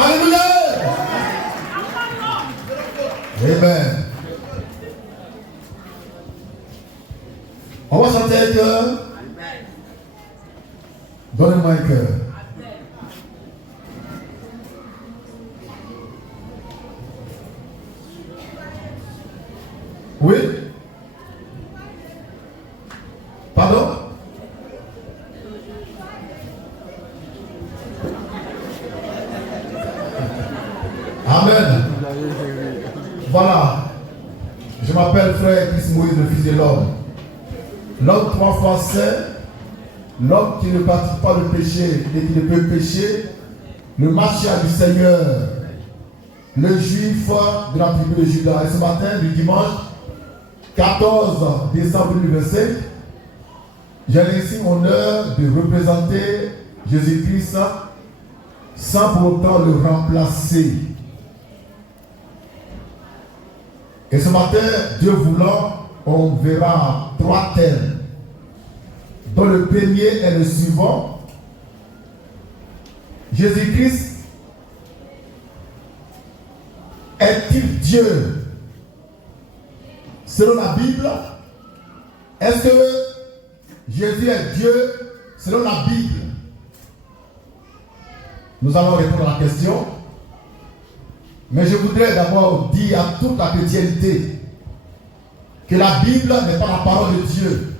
Alléluia. Amen. On va chanter un cœur. Donnez-moi un cœur. Oui? Pardon? Amen. Voilà. Je m'appelle frère Christ Moïse, le fils de l'homme. L'homme 3 fois saint, l'homme qui ne pratique pas le péché et qui ne peut pécher, le marchand du Seigneur, le juif de la tribu de Juda. Et ce matin, du dimanche 14 décembre 2025, j'ai ici l'honneur de représenter Jésus-Christ sans pour autant le remplacer. Et ce matin, Dieu voulant, on verra 3 thèmes, dont le premier est le suivant. Jésus-Christ est-il Dieu selon la Bible? Est-ce que Jésus est Dieu selon la Bible? Nous allons répondre à la question. Mais je voudrais d'abord dire à toute la chrétienté que la Bible n'est pas la parole de Dieu.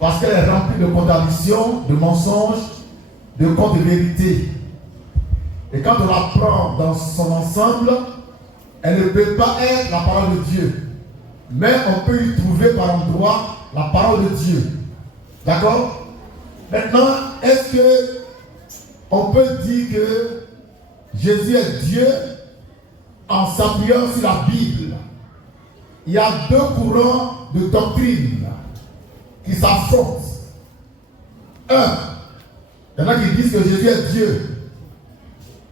Parce qu'elle est remplie de contradictions, de mensonges, de contes de vérité. Et quand on la prend dans son ensemble, elle ne peut pas être la parole de Dieu. Mais on peut y trouver par endroits la parole de Dieu. D'accord? Maintenant, est-ce que on peut dire que Jésus est Dieu en s'appuyant sur la Bible? Il y a 2 courants de doctrine qui s'affrontent. Un, il y en a qui disent que Jésus est Dieu.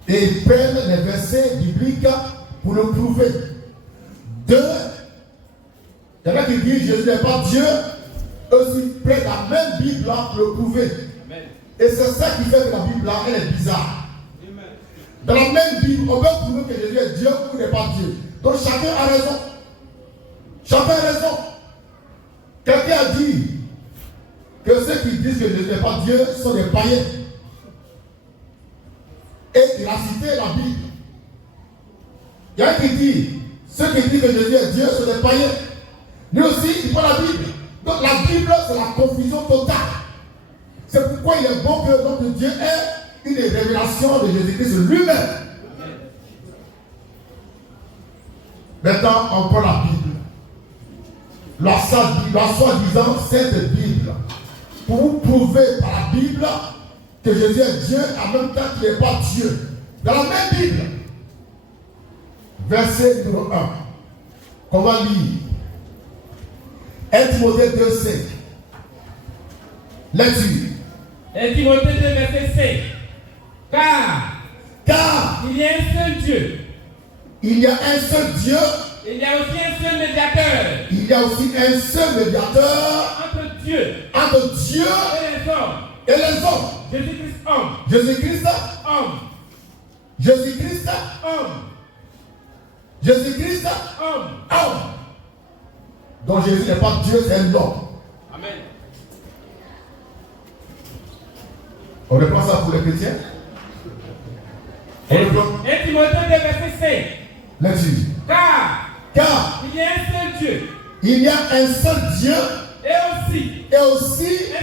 Et ils prennent les versets bibliques pour le prouver. 2, il y en a qui disent que Jésus n'est pas Dieu. Eux aussi prennent la même Bible pour le prouver. Amen. Et c'est ça qui fait que la Bible elle est bizarre. Amen. Dans la même Bible, on peut prouver que Jésus est Dieu ou n'est pas Dieu. Donc chacun a raison. Chacun a raison. Quelqu'un a dit que ceux qui disent que Jésus n'est pas Dieu sont des païens. Et il a cité la Bible. Il y a un qui dit, ceux qui disent que Jésus est Dieu sont des païens. Lui aussi, il prend la Bible. Donc la Bible, c'est la confusion totale. C'est pourquoi il est bon que le nom de Dieu ait une révélation de Jésus-Christ lui-même. Maintenant, on prend la Bible. La soi-disant Sainte Bible. Pour vous prouver par la Bible que Jésus est Dieu, en même temps qu'il n'est pas Dieu. Dans la même Bible. Verset numéro 1. Qu'on va lire. 1 Timothée 2,5. Lecture. 1 Timothée 2, verset 5. Car il y a un seul Dieu. Il y a un seul Dieu. Il y a aussi un seul médiateur. Il y a aussi un seul médiateur entre Dieu et les hommes. Jésus-Christ homme. Jésus-Christ homme. Jésus-Christ homme. Jésus-Christ homme. Donc Jésus n'est pas Dieu, c'est un homme. Amen. On reprend ça pour les chrétiens. On reprend. 1 Timothée 2, verset 5. Lecture. Car il y a un seul Dieu. Il y a un seul Dieu. Et aussi un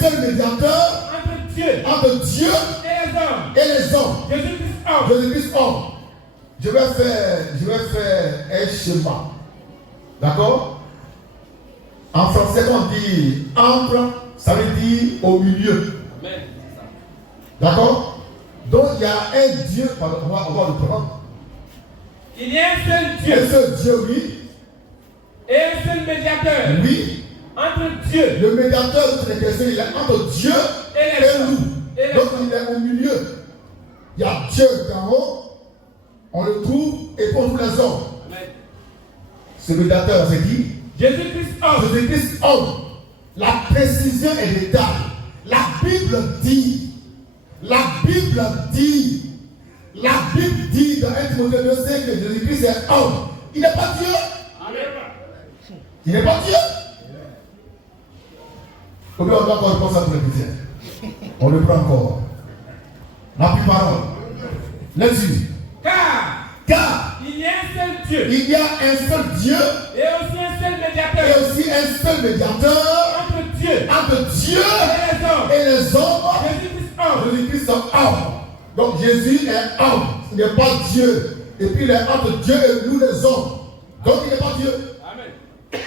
seul médiateur entre Dieu et les hommes. Jésus-Christ homme. Je vais faire un schéma. D'accord? En français, on dit entre, ça veut dire au milieu. Amen. D'accord? Donc il y a un Dieu, on va le prendre. Il y a un seul Dieu. Un seul Dieu, oui. Et un seul médiateur. Oui. Entre Dieu. Le médiateur de cette question, il est entre Dieu et nous. Donc il est au milieu. Il y a Dieu d'en haut, on le trouve, et pour tous les hommes. Amen. Ce médiateur, c'est qui? Jésus-Christ homme. Jésus-Christ homme. La précision est détail. La Bible dit La Bible dit dans 1 Timothée 2,5 que Jésus-Christ est homme. Il n'est pas Dieu. Il n'est pas Dieu. Combien on doit encore répondre ça pour les chrétiens? On le prend encore. La plus parole. Là-dessus. Car il y a un seul Dieu. Il y a un seul Dieu. Et aussi un seul médiateur. Et aussi un seul médiateur entre Dieu et les hommes. Jésus-Christ est homme. Donc Jésus est homme. Il n'est pas Dieu. Et puis il est entre Dieu et nous les hommes. Donc il n'est pas Dieu. Amen.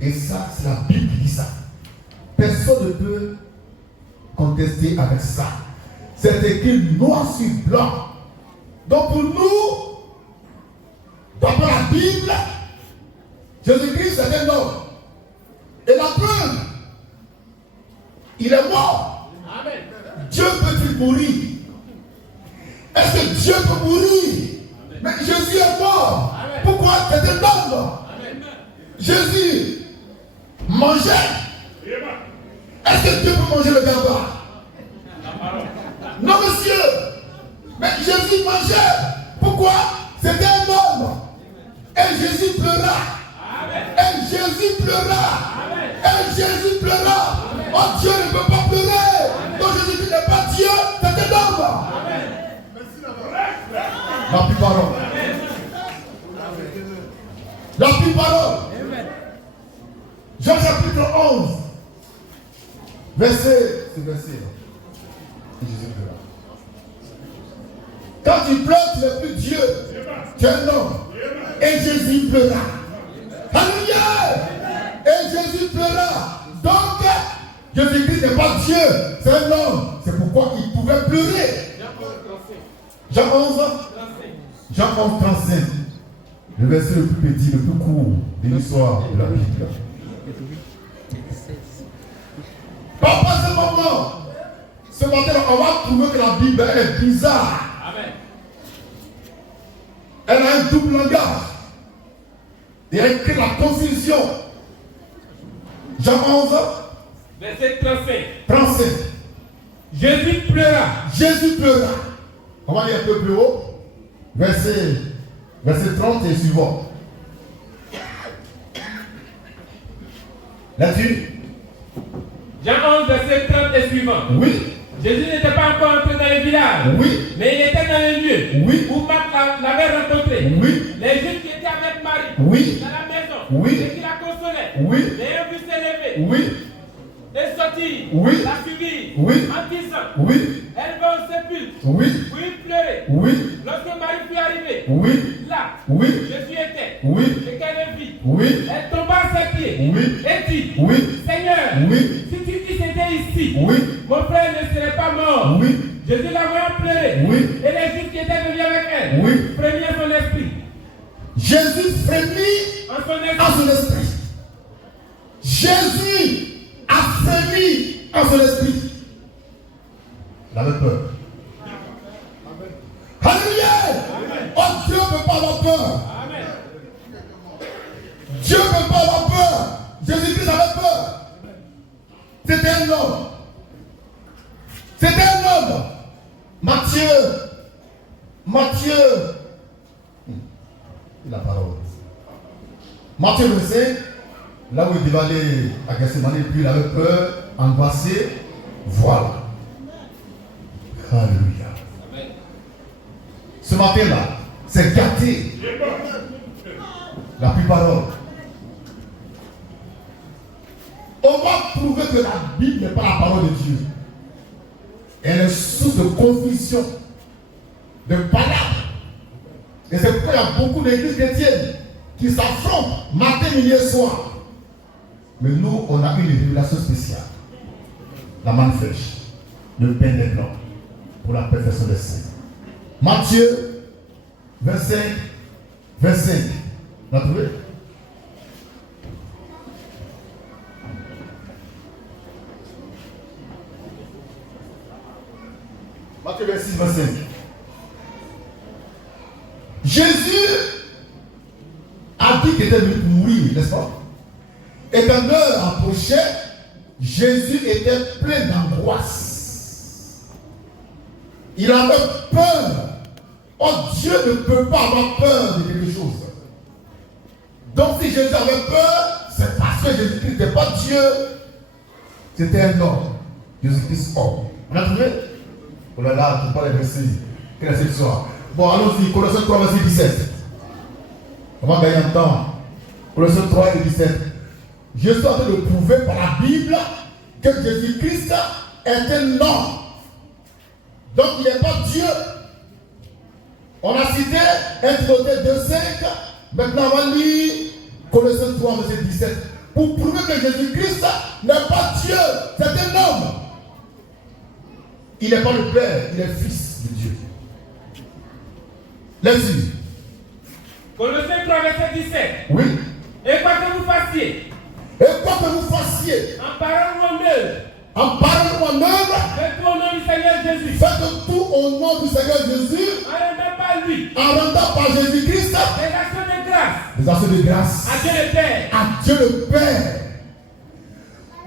Et ça, c'est la Bible qui dit ça. Personne ne peut contester avec ça. C'est écrit noir sur blanc. Donc pour nous, d'après la Bible, Jésus-Christ est un homme. Et la preuve, il est mort. Amen. Dieu peut-il mourir? Est-ce que Dieu peut mourir? Mais Jésus est mort. Amen. Pourquoi? C'est un homme. Amen. Jésus mangeait. Est-ce que Dieu peut manger le gamba? Non, monsieur. Mais Jésus mangeait. Pourquoi? C'était un homme. Et Jésus pleura. Amen. Et Jésus pleura. Amen. Et Jésus pleura. Oh, Dieu ne peut pas pleurer. Donc Jésus n'est pas Dieu, c'est un homme. Amen. La plus parole. La plus parole. Jean chapitre 11. Verset. C'est verset. Jésus pleura. Quand tu pleures, tu n'es plus Dieu. Tu es un homme. Et Jésus pleura. Alléluia. Et Jésus pleura. Donc, Jésus-Christ n'est pas Dieu. C'est un homme. C'est pourquoi il pouvait pleurer. Jean 11. Jean 11, 35. Le verset le plus petit, le plus court de l'histoire de la Bible. Papa, ce moment, ce matin, on va trouver que la Bible est bizarre. Amen. Elle a un double langage. Il a écrit la confusion. Jean 11, Verset 35. 35. Jésus pleura. Jésus pleura. On va lire un peu plus haut. Verset 30 et suivant. Là-dessus. Jean 11, verset 30 et suivant. Oui. Jésus n'était pas encore entré dans le village. Oui. Mais il était dans le lieu Oui. où Marc l'avait rencontré. Oui. Les Juifs qui étaient avec Marie Oui. dans la maison. Oui. Et qui la consolaient. Oui. L'ayant vu s'élever. Oui. Et sortir. Oui. La suivit. Oui. En disant. Oui. Elle va au sépulcre. Oui. Oui, pleurer. Oui. Lorsque Marie fut arrivée. Oui. Là. Oui. Jésus était. Oui. Et qu'elle le vit. Oui. Elle tomba à ses pieds. Oui. Et dit. Oui. Seigneur. Oui. Si tu dis c'était ici. Oui. Mon frère ne serait pas mort. Oui. Jésus la voyant pleurer. Oui. Et les Juifs qui étaient venus avec elle. Oui. Frémit à son esprit. Jésus frémit En son esprit. en son esprit. Jésus a frémi en son esprit. Il avait peur. Alléluia. Oh, Dieu ne peut pas avoir peur. Amen. Dieu ne peut pas avoir peur. Jésus-Christ avait peur. C'était un homme. C'était un homme. Matthieu. La parole. Matthieu le sait. Là où il devait aller à Gethsemane, et puis il avait peur, angoissé. Voilà. Alléluia. Amen. Ce matin-là, c'est gâté. La plus parole. On va prouver que la Bible n'est pas la parole de Dieu. Elle est source de confusion, de palabres. Et c'est pourquoi il y a beaucoup d'églises chrétiennes qui s'affrontent matin, midi et soir. Mais nous, on a une révélation spéciale. La manne fraîche, le pain des blancs, pour la perfection des saints. Matthieu, 25. Vous l'avez trouvé? Matthieu 26, 25. Jésus a dit qu'il était venu pour mourir, n'est-ce pas? Et quand l'heure approchait, Jésus était plein d'angoisse. Il avait peur. Oh, Dieu ne peut pas avoir peur de quelque chose. Donc si Jésus avait peur, c'est parce que Jésus-Christ n'était pas Dieu. C'était un homme. Jésus-Christ homme. On a trouvé? Oh là là, je ne peux pas les versets. Quelle est cette soir? Bon, allons-y. Colossiens 3, verset 17. On va gagner un temps. Colossiens 3 et 17. Je suis en train de prouver par la Bible que Jésus-Christ est un homme. Donc il n'est pas Dieu. On a cité 1 Timothée 2,5. Maintenant on va lire Colossiens 3, verset 17. Pour prouver que Jésus-Christ n'est pas Dieu. C'est un homme. Il n'est pas le Père, il est le Fils de Dieu. Laisse-y. Colossiens 3, verset 17. Oui. Et quoi que vous fassiez, en parole ou en œuvre, faites tout au nom du Seigneur Jésus. faites tout au nom du Seigneur Jésus, En rendant par lui en rendant par Jésus-Christ des actions de grâce des actions de grâce à Dieu le Père. à Dieu le Père.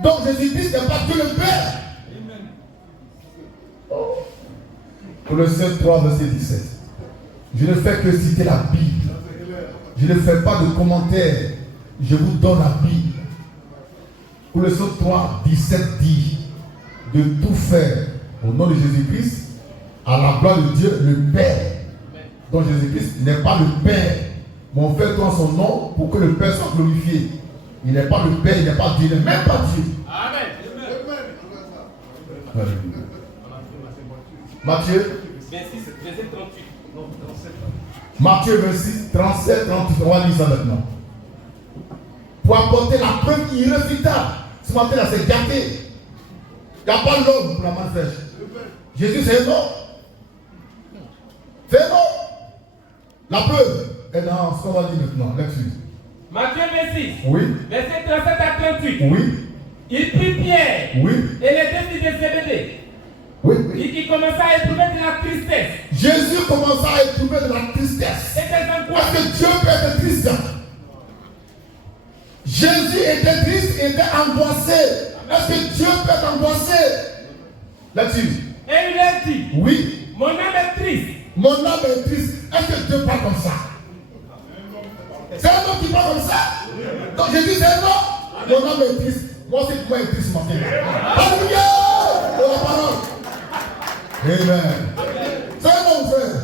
Donc Jésus-Christ n'est pas Dieu le Père. Oh. Colossiens 3, verset 17. Je ne fais que citer la Bible. Je ne fais pas de commentaires. Je vous donne la Bible. Colossiens 3, 17 dit de tout faire au nom de Jésus-Christ à la gloire de Dieu le Père. Donc Jésus-Christ n'est pas le Père. Mais on fait tout en son nom pour que le Père soit glorifié. Il n'est pas le Père, il n'est pas Dieu, il n'est même pas Dieu. Amen. Matthieu 26, verset 38. Matthieu 26, 37, 38. On va lire ça maintenant. Pour apporter la preuve irréfutable. Ce matin là, c'est gâté. Il n'y a pas l'homme pour la main fraîche. Jésus, c'est un homme. C'est un homme. La preuve est dans ce qu'on va dire maintenant. Là-dessus. Matthieu 26, Oui. verset 37 à 38. Oui. Il prit Pierre Oui. et les deux fils de Zébédée, Oui. et qui commença à éprouver de la tristesse Jésus commença à éprouver de la tristesse. et des angoisses. Est-ce que Dieu peut être triste? Jésus était triste, était angoissé. Est-ce que Dieu peut être angoissé? Là-dessus. Et il a dit, Oui. mon âme est triste. Mon âme est triste. Est-ce que Dieu parle comme ça? C'est un homme qui parle comme ça? Donc Jésus c'est un homme. Mon âme est triste. Moi aussi, moi est triste ce matin. Alléluia! Pour la parole. Amen. C'est un homme, frère.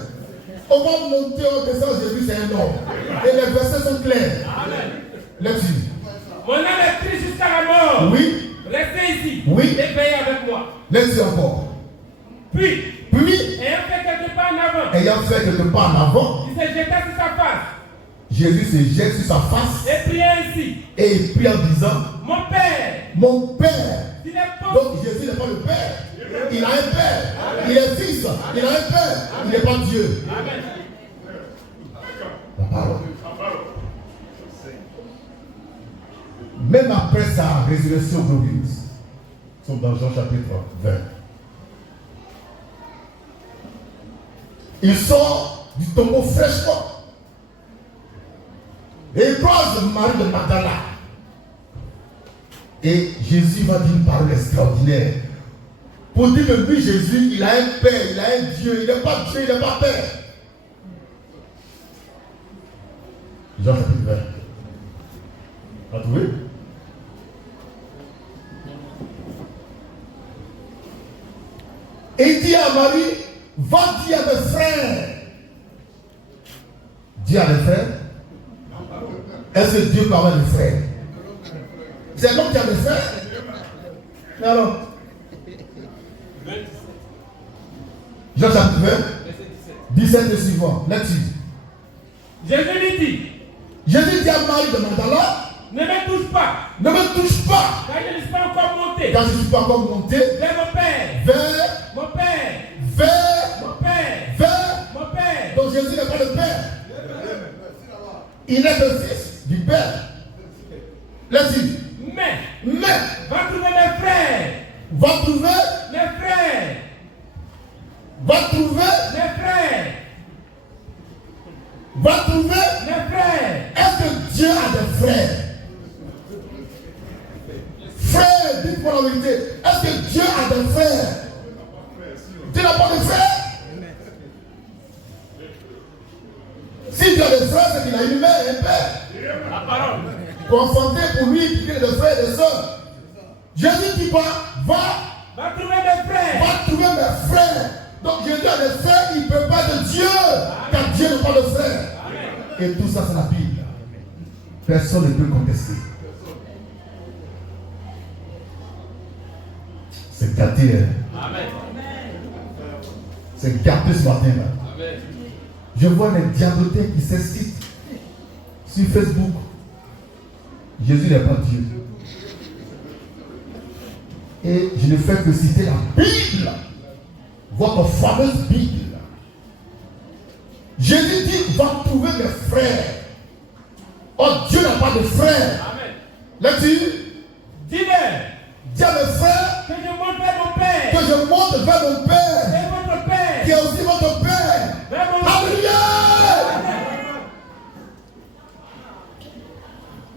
On va monter au descend Jésus, c'est un homme. Et les versets sont clairs. Là-dessus. Mon âme est triste jusqu'à la mort. Oui. Restez ici. Oui. Et veillez avec moi. Laisse-y encore. Puis, ayant fait quelques pas en avant, il se jeta sur sa face. Jésus se jette sur sa face et pria ainsi. Et il prie en disant, mon Père. S'il est pauvre. Donc Jésus n'est pas le Père. Il a un Père. Il est fils. Il a un Père. Il n'est pas Dieu. Amen. La parole. Même après sa résurrection glorieuse, nous sommes dans Jean chapitre 20. Il sort du tombeau fraîchement. Et il croise Marie de Magdala. Et Jésus va dire une parole extraordinaire. Pour dire que lui, Jésus, il a un Père, il a un Dieu. Il n'est pas Dieu, il n'est pas Père. Jean chapitre 20. Vous avez trouvé? Et il dit à Marie, va dire à mes frères. Dis à mes frères. Est-ce que Dieu peut avoir des frères? C'est l'homme qui a des frères? Mais alors? Jean chapitre 20, 17 et suivant. Là-dessus. Jésus lui dit. Jésus dit à Marie de Magdala, ne me touche pas. Ne me touche pas. Car je ne suis pas encore monté. Car je ne suis pas encore monté. Vers mon Père. Vers mon Père. Vers mon Père. Vers mon Père. Donc Jésus n'est pas le Père. Il est le Fils du Père. Laisse-y. Mais. Va trouver mes frères. Va trouver mes frères. Va trouver mes frères. Va trouver mes frères. Est-ce que Dieu a des frères? Frères, dites-moi la vérité. Est-ce que Dieu a des frères? Dieu n'a pas de frères? des frères, c'est qu'il a une mère et un père. La parole. Confronté pour lui, il y a des frères et des sœurs. Jésus dit quoi? Va trouver mes frères. Va trouver mes frères. Donc Jésus a des frères, il ne peut pas de Dieu, car Dieu n'est pas de frère. Et tout ça, c'est la Bible. Personne ne peut contester. C'est gâté. Amen. C'est gâté ce matin là. Amen. Je vois les diablotés qui s'excitent sur Facebook. Jésus n'est pas Dieu. Et je ne fais que citer la Bible. Votre fameuse Bible. Jésus dit, va trouver mes frères. Oh, Dieu n'a pas de frères. Amen. Là-dessus, Dis-leur. dis à mes frères Que je monte vers mon Père. que je monte vers mon Père, Et votre Père. qui est aussi votre Père. Vers mon Alléluia!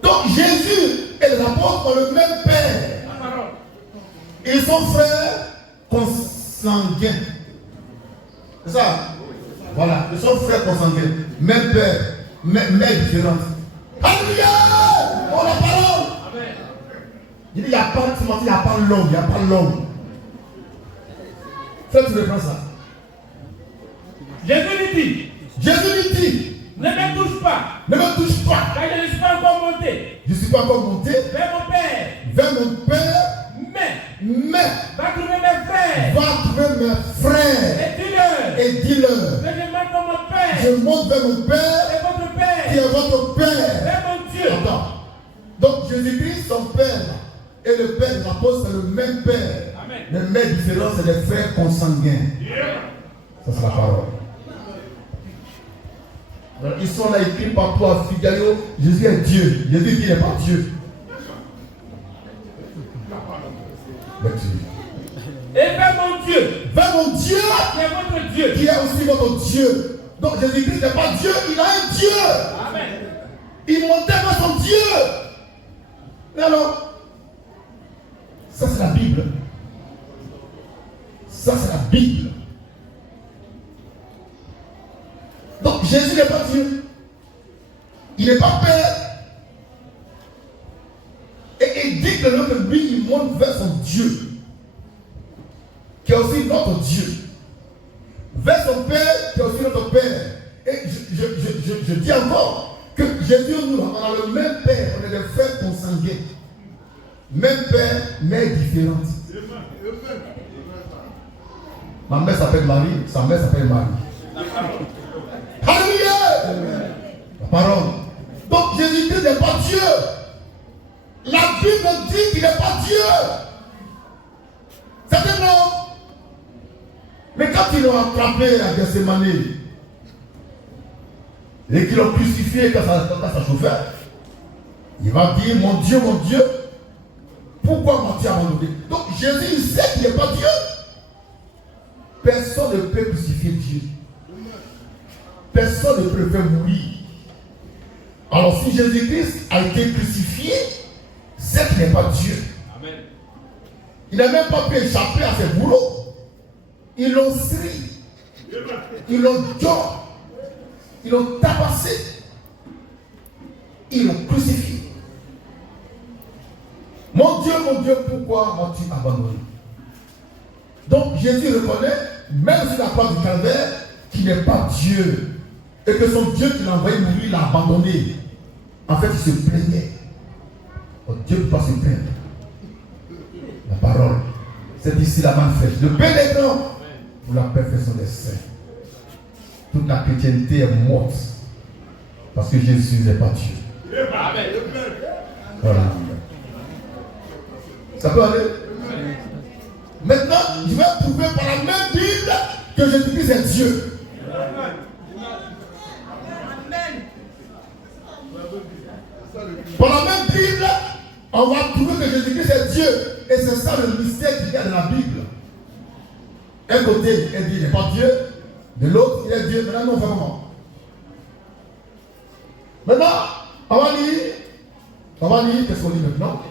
Donc Jésus et les apôtres ont le même Père. La parole. Ils sont frères consanguins. C'est ça? Voilà, ils sont frères consanguins. Même Père, mère différente. Alléluia! Oh la parole! Amen. Il dit, il n'y a pas l'homme, il n'y a pas l'homme. Fais tu reprends ça. Jésus lui dit. Jésus lui dit, Ne me touche pas. ne me touche pas. Car je ne suis pas encore monté. Je ne suis pas encore monté Vers mon Père. vers mon Père, mais Va trouver mes frères. va trouver mes frères Et dis-leur. et dis-leur, Que je monte vers mon Père. je monte vers mon Père Et votre qui Père. est votre Père. Vers mon Dieu. Attends. Donc Jésus-Christ, son Père, et le Père des apôtres, c'est le même Père. Amen. Les mères différentes, c'est des frères consanguins. Ça, c'est la parole. Alors, ils sont là écrits partout à Figaro. Jésus est Dieu. Jésus qui n'est pas Dieu. Et vers mon Dieu. Vers mon Dieu, Qui est votre Dieu. qui est aussi votre Dieu. Donc Jésus-Christ n'est pas Dieu, il a un Dieu. Amen. Il montait vers son Dieu. Mais alors, ça c'est la Bible. Ça c'est la Bible. Donc Jésus n'est pas Dieu. Il n'est pas Père. Et il dit que lui, il monte vers son Dieu, qui est aussi notre Dieu. Vers son Père, qui est aussi notre Père. Et je dis encore que Jésus, nous, on a le même Père, on est des frères consanguins. Même Père, mère différente. Ma mère s'appelle Marie, sa mère s'appelle Marie. Alléluia! La parole. Donc Jésus-Christ n'est pas Dieu. La Bible dit qu'il n'est pas Dieu. C'est un homme. Mais quand ils l'ont attrapé à Gethsemane et qu'ils l'ont crucifié quand ça chauffait, il va dire, mon Dieu, pourquoi m'as-tu abandonné? Donc Jésus, il sait qu'il n'est pas Dieu. Personne ne peut crucifier Dieu. Personne ne peut faire mourir. Alors si Jésus-Christ a été crucifié, c'est qu'il n'est pas Dieu. Amen. Il n'a même pas pu échapper à ses boulots. Ils l'ont serré. Ils l'ont dormi. Ils l'ont tabassé. Ils l'ont crucifié. Mon Dieu, pourquoi m'as-tu abandonné? Donc Jésus reconnaît, même sur la croix du calvaire, qu'il n'est pas Dieu. Et que son Dieu qui l'a envoyé mourir l'a abandonné. En fait, il se plaignait. Oh, Dieu ne peut pas se plaindre. La parole, c'est ici la main fraîche. Le pénétrant pour la perfection des saints. Toute la chrétienté est morte. Parce que Jésus n'est pas Dieu. Amen. Voilà. Ça peut aller? Maintenant, je vais prouver par la même Bible que Jésus-Christ est Dieu. Par la même Bible, on va prouver que Jésus-Christ est Dieu. Et c'est ça le mystère qu'il y a dans la Bible. D'un côté, il dit qu'il n'est pas Dieu. De l'autre, il est Dieu. Maintenant, on fait comment? Maintenant, on va lire, qu'est-ce qu'on lit maintenant?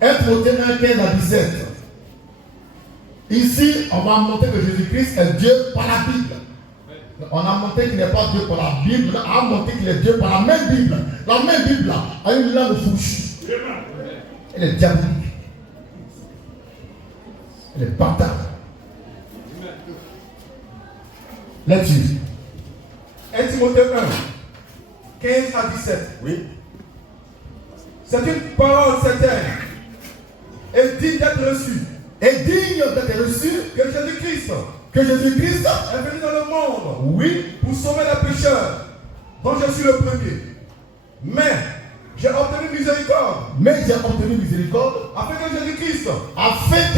1 Timothée 15 à 17. Ici, on va montrer que Jésus-Christ est Dieu par la Bible. On a montré qu'il n'est pas Dieu par la Bible, on a montré qu'il est Dieu par la même Bible. La même Bible là, a une langue fourchue. Elle est diabolique. Elle est bâtarde. Lecture. 1 Timothée 1, 15 à 17. Oui. C'est une parole certaine et digne d'être reçue. Et digne d'être reçue Que Jésus-Christ que Jésus-Christ est venu dans le monde, oui, pour sauver les pécheurs, dont je suis le premier. Mais j'ai obtenu miséricorde, afin que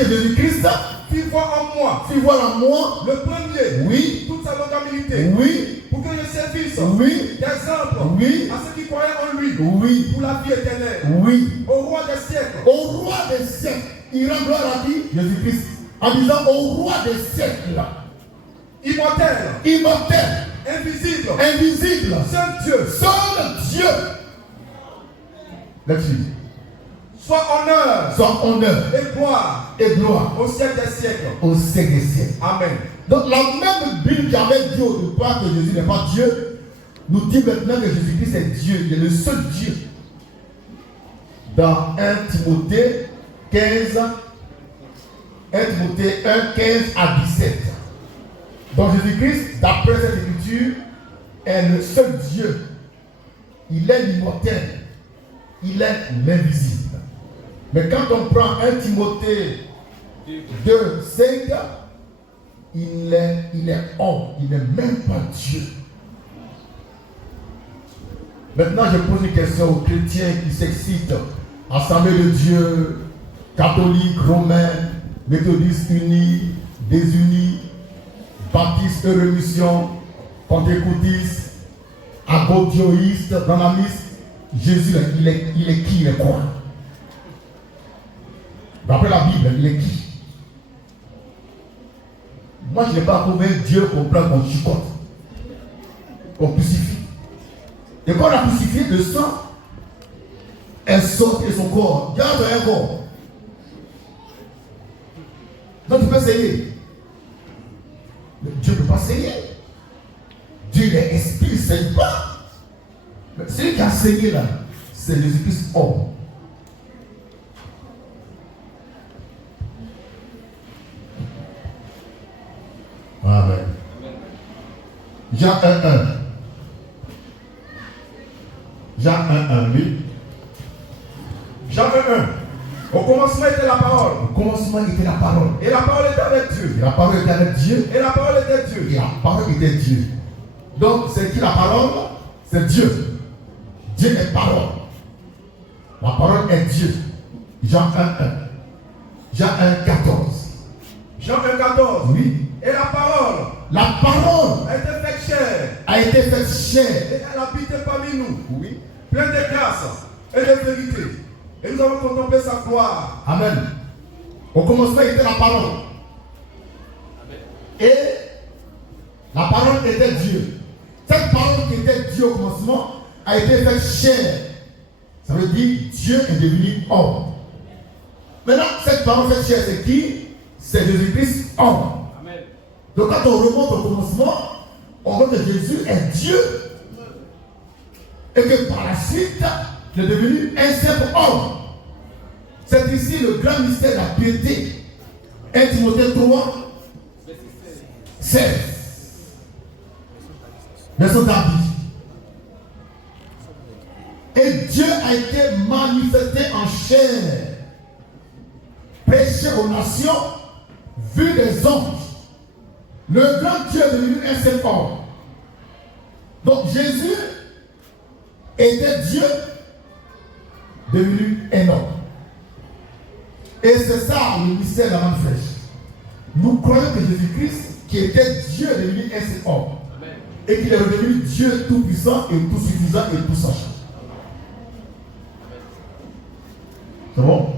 Jésus-Christ fit voir en moi le premier, oui, toute sa longanimité, oui, pour que je servisse oui, d'exemple oui, à ceux qui croyaient en lui, oui, pour la vie éternelle, oui. au roi des siècles. Au roi des siècles, il rend gloire à qui? Jésus-Christ. En disant au roi des siècles, Immortel, invisible, seul Dieu, là-dessus. soit honneur et gloire au siècle des siècles. au siècle des siècles. Amen. Donc la même Bible qui avait dit au départ que Jésus n'est pas Dieu, nous dit maintenant que Jésus-Christ est Dieu, il est le seul Dieu. Dans 1 Timothée 15, 1 Timothée 1, 15 à 17. Donc Jésus-Christ, d'après cette écriture, est le seul Dieu. Il est l'immortel. Il est l'invisible. Mais quand on prend 1 Timothée 2, 5, il est homme. Il n'est même pas Dieu. Maintenant, je pose une question aux chrétiens qui s'excitent. Assemblée de Dieu, catholique, romain, méthodiste unis, désunis, baptiste, rémission, pentecôtiste, agodioïste, branhamiste. Jésus, il est qui, il est quoi? D'après la Bible, il est qui? Moi, je n'ai pas trouvé Dieu qu'on prend, qu'on chicote, qu'on crucifie. Et quand on a crucifié, le sang est sorti de son corps. Garde un corps. Donc tu peux essayer. Mais Dieu ne peut pas saigner. Dieu il est esprit, il ne saigne pas. Mais celui qui a saigné là, c'est Jésus-Christ homme. Amen. Jean 1:1. Jean 1:1, oui. Jean 1:1. Au commencement était la parole. Au commencement était la parole. Et la parole était avec Dieu. Et la parole était avec Dieu. Et la parole était Dieu. Et la parole était Dieu. Donc, c'est qui la parole? C'est Dieu. Dieu est parole. La parole est Dieu. Jean 1:1. Jean 1:14. Jean 1:14. Oui. Et la parole a été faite chair. Et Et elle habite parmi nous. Oui. Plein de grâce et de vérité. Et nous avons contemplé sa gloire. Amen. Au commencement était la parole. Et la parole était Dieu. Cette parole qui était Dieu au commencement a été faite chair. Ça veut dire Dieu est devenu homme. Maintenant, cette parole faite chair, c'est qui? C'est Jésus-Christ homme. Amen. Donc quand on remonte au commencement, on voit que Jésus est Dieu. Et que par la suite, il est devenu un simple homme. C'est ici le grand mystère de la piété. 1 Timothée 3, 16. Verset David. Et Dieu a été manifesté en chair, prêché aux nations, vu des anges. Le grand Dieu est devenu un seul homme. Donc Jésus était Dieu devenu un homme. Et c'est ça le mystère de la manne fraîche. Nous croyons que Jésus-Christ, qui était Dieu, est devenu un seul homme. Amen. Et qu'il est redevenu Dieu tout-puissant et tout-suffisant et tout-sachant. C'est bon?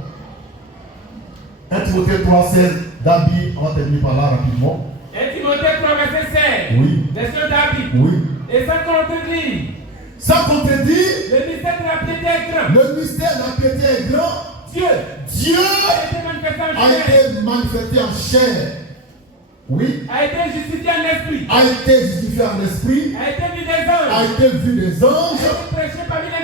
1 Timothée 3, 16, David, on va terminer par là rapidement. 1 Timothée 3, verset 16. Oui. Verset David. Oui. Et sans contredire. Sans contredire. Le mystère de la piété est grand. Le mystère de la piété est grand. Dieu a été manifesté en chair. Oui. A été justifié en esprit. a été justifié en esprit, a été vu des anges,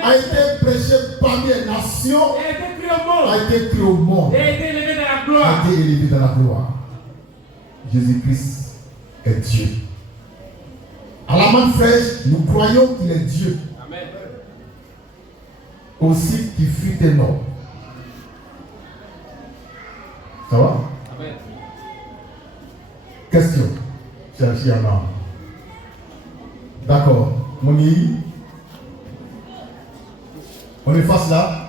a été prêché parmi les nations, a été cru au monde, a été élevé dans la gloire. Jésus-Christ est Dieu. À la main fraîche, nous croyons qu'il est Dieu. Amen. Aussi qui fut énorme. Ça va? Amen. Question. Cherchez un homme. D'accord. Moni. On est face là.